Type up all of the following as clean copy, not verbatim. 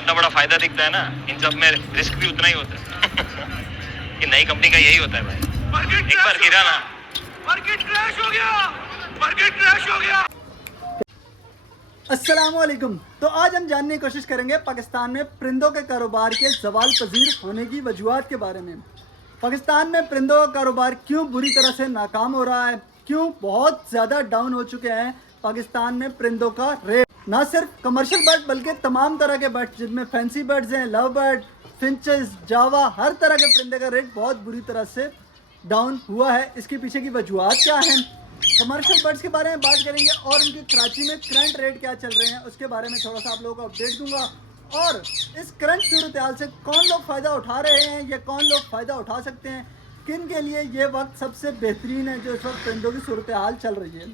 जितना बड़ा फायदा दिखता है ना, इन सब में रिस्क भी उतना ही होता है। कि नई कंपनी का यही होता है भाई, एक बार गिरा ना, मार्केट क्रैश हो गया, मार्केट क्रैश हो गया। अस्सलामुअलैकुम। तो आज हम जानने की कोशिश करेंगे पाकिस्तान में परिंदों के कारोबार के ज़वाल पजीर होने की वजूहात के बारे में। पाकिस्तान में परिंदों का कारोबार क्यों बुरी तरह से नाकाम हो रहा है, क्यों बहुत ज़्यादा डाउन हो चुके हैं पाकिस्तान में परिंदों का रेट। ना सिर्फ कमर्शियल बर्ड बल्कि तमाम तरह के बर्ड जिनमें फैंसी बर्ड्स हैं, लव बर्ड, फिंचेस, जावा, हर तरह के परिंदे का रेट बहुत बुरी तरह से डाउन हुआ है। इसके पीछे की वजूहात क्या हैं, कमर्शियल बर्ड्स के बारे में बात करेंगे और उनके कराची में करंट रेट क्या चल रहे हैं उसके बारे में थोड़ा सा आप लोगों को अपडेट दूंगा। और इस करंट सूरत हाल से कौन लोग फ़ायदा उठा रहे हैं या कौन लोग फ़ायदा उठा सकते हैं, किन के लिए ये वक्त सबसे बेहतरीन है जो इस वक्त परिंदों की सूरत हाल चल रही है।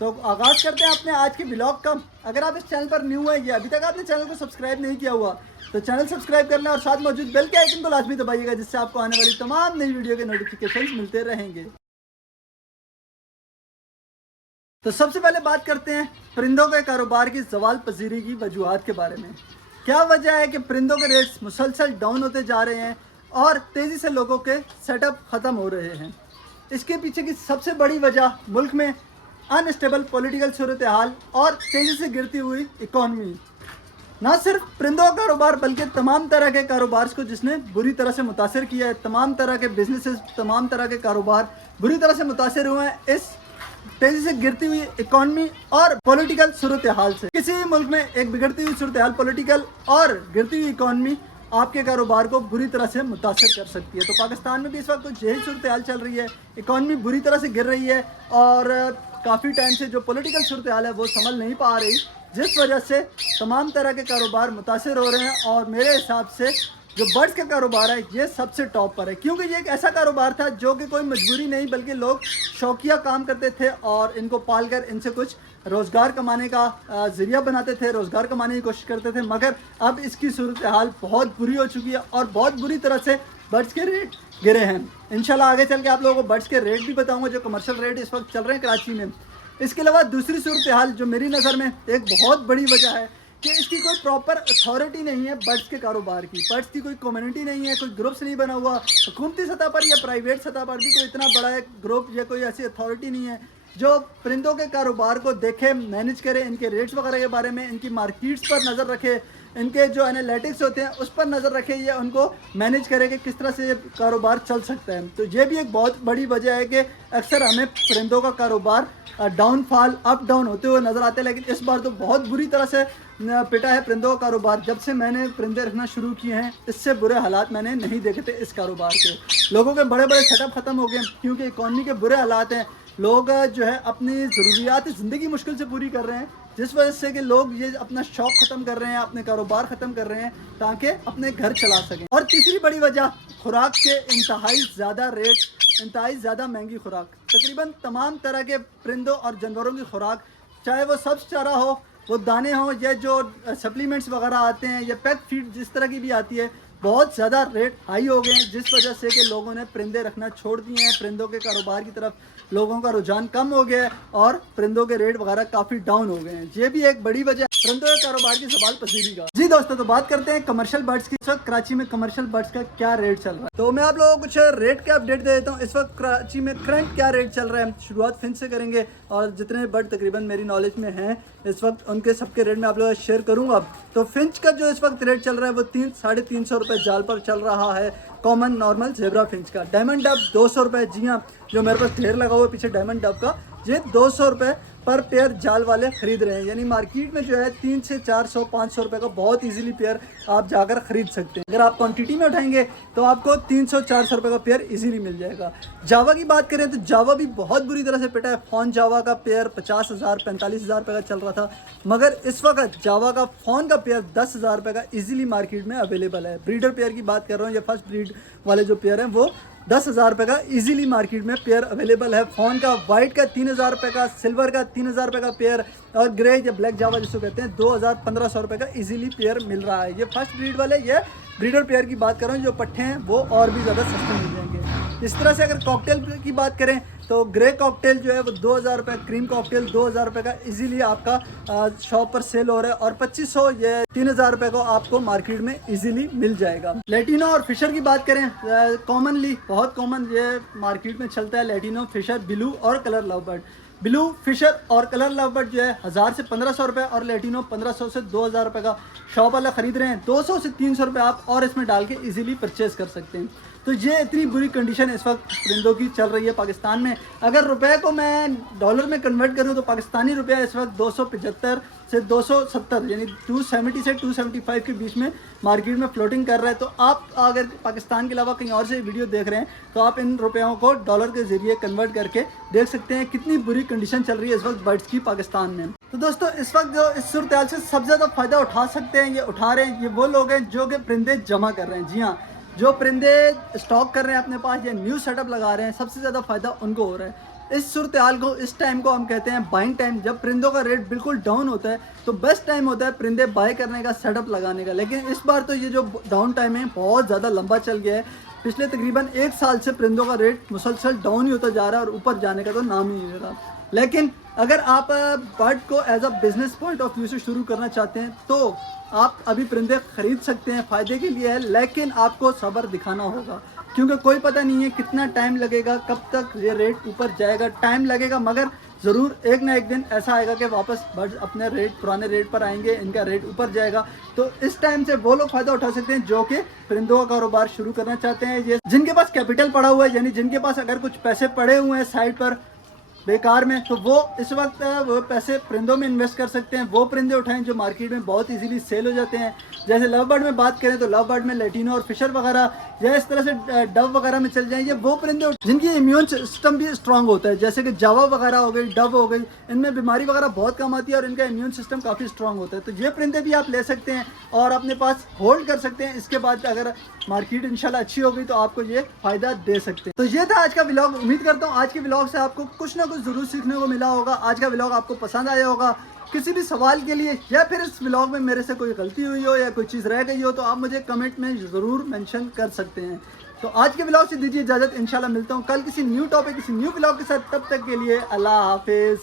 तो आगाज़ करते हैं अपने आज के ब्लॉग का। अगर आप इस चैनल पर न्यू है या अभी तक आपने चैनल को सब्सक्राइब नहीं किया हुआ तो चैनल सब्सक्राइब कर लें और साथ मौजूद बेल के आइकन को लाजमी दबाइएगा, जिससे आपको आने वाली तमाम नई वीडियो के नोटिफिकेशन मिलते रहेंगे। तो सबसे पहले बात करते हैं परिंदों के कारोबार की ज़वाल पजीरी की वजूहात के बारे में। क्या वजह है कि परिंदों के रेट्स मुसलसल डाउन होते जा रहे हैं और तेज़ी से लोगों के सेटअप ख़त्म हो रहे हैं। इसके पीछे की सबसे बड़ी वजह मुल्क में अनस्टेबल पॉलिटिकल सूरत हाल और तेज़ी से गिरती हुई इकॉनमी। ना सिर्फ परिंदों का कारोबार बल्कि तमाम तरह के कारोबार को जिसने बुरी तरह से मुतासर किया है, तमाम तरह के बिजनेसेस, तमाम तरह के कारोबार बुरी तरह से मुतासर हुए हैं इस तेजी से गिरती हुई इकॉनमी और पॉलिटिकल सूरत हाल से। किसी भी मुल्क में एक बिगड़ती हुई सूरत हाल, पॉलिटिकल और गिरती हुई इकॉनमी आपके कारोबार को बुरी तरह से मुतासर कर सकती है। तो पाकिस्तान में भी इस वक्त कुछ यही सूरत हाल चल रही है, इकॉनमी बुरी तरह से गिर रही है और काफ़ी टाइम से जो पॉलिटिकल सूरत हाल है वो संभल नहीं पा रही, जिस वजह से तमाम तरह के कारोबार मुतासर हो रहे हैं। और मेरे हिसाब से जो बर्ड्स का कारोबार है ये सबसे टॉप पर है, क्योंकि ये एक ऐसा कारोबार था जो कि कोई मजबूरी नहीं बल्कि लोग शौकिया काम करते थे और इनको पालकर इनसे कुछ रोज़गार कमाने का ज़रिया बनाते थे, रोज़गार कमाने की कोशिश करते थे। मगर अब इसकी सूरत हाल बहुत बुरी हो चुकी है और बहुत बुरी तरह से बर्ड्स के रेट गिरे हैं। इंशाल्लाह आगे चल के आप लोगों को बर्ड्स के रेट भी बताऊँगा जो कमर्शियल रेट इस वक्त चल रहे हैं कराची में। इसके अलावा दूसरी सूरत हाल जो मेरी नज़र में एक बहुत बड़ी वजह है कि इसकी कोई प्रॉपर अथॉरिटी नहीं है बर्ड्स के कारोबार की। बर्ड्स की कोई कम्युनिटी नहीं है, कोई ग्रुप्स नहीं बना हुआ, हुकूमती सतह पर या प्राइवेट सतह पर भी कोई इतना बड़ा एक ग्रुप या कोई ऐसी अथॉरिटी नहीं है जो परिंदों के कारोबार को देखे, मैनेज करे, इनके रेट्स वगैरह के बारे में, इनकी मार्केट्स पर नज़र रखे, इनके जो एनालिटिक्स होते हैं उस पर नज़र रखे या उनको मैनेज करे कि किस तरह से ये कारोबार चल सकता है। तो ये भी एक बहुत बड़ी वजह है कि अक्सर हमें परिंदों का कारोबार डाउनफॉल, अप डाउन होते हुए नज़र आते हैं। लेकिन इस बार तो बहुत बुरी तरह से पिटा है परिंदों का कारोबार। जब से मैंने परिंदे रखना शुरू किए हैं इससे बुरे हालात मैंने नहीं देखे थे इस कारोबार के। लोगों के बड़े बड़े सेटअप ख़त्म हो गए क्योंकि इकॉनमी के बुरे हालात हैं। लोग जो है अपनी ज़रूरियात ज़िंदगी मुश्किल से पूरी कर रहे हैं, जिस वजह से कि लोग ये अपना शौक़ ख़त्म कर रहे हैं, अपने कारोबार ख़त्म कर रहे हैं ताकि अपने घर चला सकें। और तीसरी बड़ी वजह खुराक के इंतहाई ज़्यादा रेट, इंतहाई ज़्यादा महंगी खुराक। तकरीबन तमाम तरह के परिंदों और जानवरों की खुराक, चाहे वो सब्ज़ चारा हो, वो दाने हों या जो सप्लीमेंट्स वगैरह आते हैं या पेट फीड जिस तरह की भी आती है, बहुत ज़्यादा रेट हाई हो गए हैं, जिस वजह से कि लोगों ने परिंदे रखना छोड़ दिए हैं। परिंदों के कारोबार की तरफ लोगों का रुझान कम हो गया है और परिंदों के रेट वगैरह काफ़ी डाउन हो गए हैं। ये भी एक बड़ी वजह है परिंदों के कारोबार की ज़वाल पजीरी का। जी दोस्तों, तो बात करते हैं कमर्शियल बर्ड्स की। इस वक्त कराची में कमर्शियल बर्ड्स का क्या रेट चल रहा है, तो मैं आप लोगों को कुछ रेट के अपडेट दे देता हूँ। इस वक्त कराची में करंट क्या रेट चल रहा है, शुरुआत फिंच से करेंगे और जितने बर्ड तकरीबन मेरी नॉलेज में हैं इस वक्त उनके सबके रेट में आप लोगों से शेयर करूँगा। तो फिंच का जो इस वक्त रेट चल रहा है वो 300-350 रुपये जाल पर चल रहा है। कॉमन नॉर्मल जेब्रा फिंच का। डायमंड डब 200 रुपये, जी हाँ, जो मेरे पास ढेर लगा हुआ है पीछे डायमंड डब का, ये 200 रुपये पर पेयर जाल वाले खरीद रहे हैं। यानी मार्केट में जो है 300 से 400-500 रुपये का बहुत इजीली पेयर आप जाकर ख़रीद सकते हैं। अगर आप क्वांटिटी में उठाएंगे तो आपको 300-400 रुपये का पेयर इजीली मिल जाएगा। जावा की बात करें तो जावा भी बहुत बुरी तरह से पिटा है। फ़ोन जावा का पेयर 50,000-45,000 रुपये का चल रहा था, मगर इस वक्त जावा का फ़ोन का पेयर 10,000 रुपये का इजीली मार्केट में अवेलेबल है। ब्रीडर पेयर की बात कर रहा हूँ, या फर्स्ट ब्रीड वाले जो पेयर हैं वो 10,000 रुपये का इजीली मार्केट में पेयर अवेलेबल है। फ़ोन का वाइट का 3,000 रुपये का, सिल्वर का 3,000 रुपये का पेयर और ग्रे या ब्लैक जावा जिसको कहते हैं 2,000-1,500 रुपये का इजीली पेयर मिल रहा है। ये फर्स्ट ब्रीड वाले, ये ब्रीडर पेयर की बात कर रहा हूँ। जो पट्टे हैं वो और भी ज़्यादा सस्ते मिल जाएंगे। इस तरह से अगर कॉकटेल की बात करें तो ग्रे कॉकटेल जो है वो 2000 रुपये, क्रीम कॉकटेल 2000 रुपये का इजीली आपका शॉप पर सेल हो रहा है, और 2500 ये 3000 रुपये को आपको मार्केट में इजीली मिल जाएगा। लेटिनो और फिशर की बात करें, कॉमनली बहुत कॉमन ये मार्केट में चलता है लेटिनो, फिशर, ब्लू और कलर लवबर्ड। ब्लू, फिशर और कलर लवबर्ड जो है 1000 से 1500 रुपये, और लेटिनो 1500 से 2000 रुपये का शॉप वाला ख़रीद रहे हैं। 200 से 300 रुपये आप और इसमें डाल के इजीली परचेज़ कर सकते हैं। तो ये इतनी बुरी कंडीशन इस वक्त परिंदों की चल रही है पाकिस्तान में। अगर रुपए को मैं डॉलर में कन्वर्ट करूं तो पाकिस्तानी रुपया इस वक्त 275 से 270 यानी 270 से 275 के बीच में मार्केट में फ्लोटिंग कर रहा है। तो आप अगर पाकिस्तान के अलावा कहीं और से वीडियो देख रहे हैं तो आप इन रुपयों को डॉलर के ज़रिए कन्वर्ट करके देख सकते हैं कितनी बुरी कंडीशन चल रही है इस वक्त बर्ड्स की पाकिस्तान में। तो दोस्तों इस वक्त जो इस सूरत हाल से सबसे ज़्यादा फ़ायदा उठा सकते हैं, ये उठा रहे हैं, ये वो लोग हैं जो कि परिंदे जमा कर रहे हैं। जी हाँ, जो परिंदे स्टॉक कर रहे हैं अपने पास या न्यू सेटअप लगा रहे हैं, सबसे ज़्यादा फ़ायदा उनको हो रहा है। इस सूरत हाल को, इस टाइम को हम कहते हैं बाइंग टाइम। जब परिंदों का रेट बिल्कुल डाउन होता है तो बेस्ट टाइम होता है परिंदे बाय करने का, सेटअप लगाने का। लेकिन इस बार तो ये जो डाउन टाइम है बहुत ज़्यादा लंबा चल गया है। पिछले तकरीबन 1 साल से परिंदों का रेट मुसलसल डाउन ही होता जा रहा है और ऊपर जाने का तो नाम ही नहीं ले रहा। लेकिन अगर आप बर्ड को as a business point of view से शुरू करना चाहते हैं तो आप अभी परिंदे खरीद सकते हैं, फ़ायदे के लिए है। लेकिन आपको सब्र दिखाना होगा क्योंकि कोई पता नहीं है कितना टाइम लगेगा, कब तक ये रेट ऊपर जाएगा। टाइम लगेगा मगर ज़रूर एक ना एक दिन ऐसा आएगा कि वापस बर्ड्स अपने रेट, पुराने रेट पर आएंगे, इनका रेट ऊपर जाएगा। तो इस टाइम से वो लोग फ़ायदा उठा सकते हैं जो कि परिंदों का कारोबार शुरू करना चाहते हैं। ये जिनके पास कैपिटल पड़ा हुआ है, यानी जिनके पास अगर कुछ पैसे पड़े हुए हैं साइड पर बेकार में, तो वो इस वक्त वो पैसे परिंदों में इन्वेस्ट कर सकते हैं। वो परिंदे उठाएं जो मार्केट में बहुत इजीली सेल हो जाते हैं। जैसे लव बर्ड में बात करें तो लव बर्ड में लेटिनो और फिशर वगैरह, या इस तरह से डव वगैरह में चल जाएं। ये वो परिंदे जिनकी इम्यून सिस्टम भी स्ट्रांग होता है, जैसे कि जावा वगैरह हो गई, डव हो गई, इनमें बीमारी वगैरह बहुत कम आती है और इनका इम्यून सिस्टम काफ़ी स्ट्रांग होता है। तो ये परिंदे भी आप ले सकते हैं और अपने पास होल्ड कर सकते हैं। इसके बाद अगर मार्केट इंशाल्लाह अच्छी होगी तो आपको ये फ़ायदा दे सकते हैं। तो ये था आज का व्लॉग। उम्मीद करता हूँ आज के व्लॉग से आपको कुछ ना कुछ ज़रूर सीखने को मिला होगा। आज का व्लॉग आपको पसंद आया होगा। किसी भी सवाल के लिए या फिर इस व्लॉग में मेरे से कोई गलती हुई हो या कोई चीज़ रह गई हो तो आप मुझे कमेंट में ज़रूर मेंशन कर सकते हैं। तो आज के व्लॉग से दीजिए इजाज़त। इंशाल्लाह मिलता हूँ कल किसी न्यू टॉपिक, किसी न्यू व्लॉग के साथ। तब तक के लिए अल्लाह हाफिज़।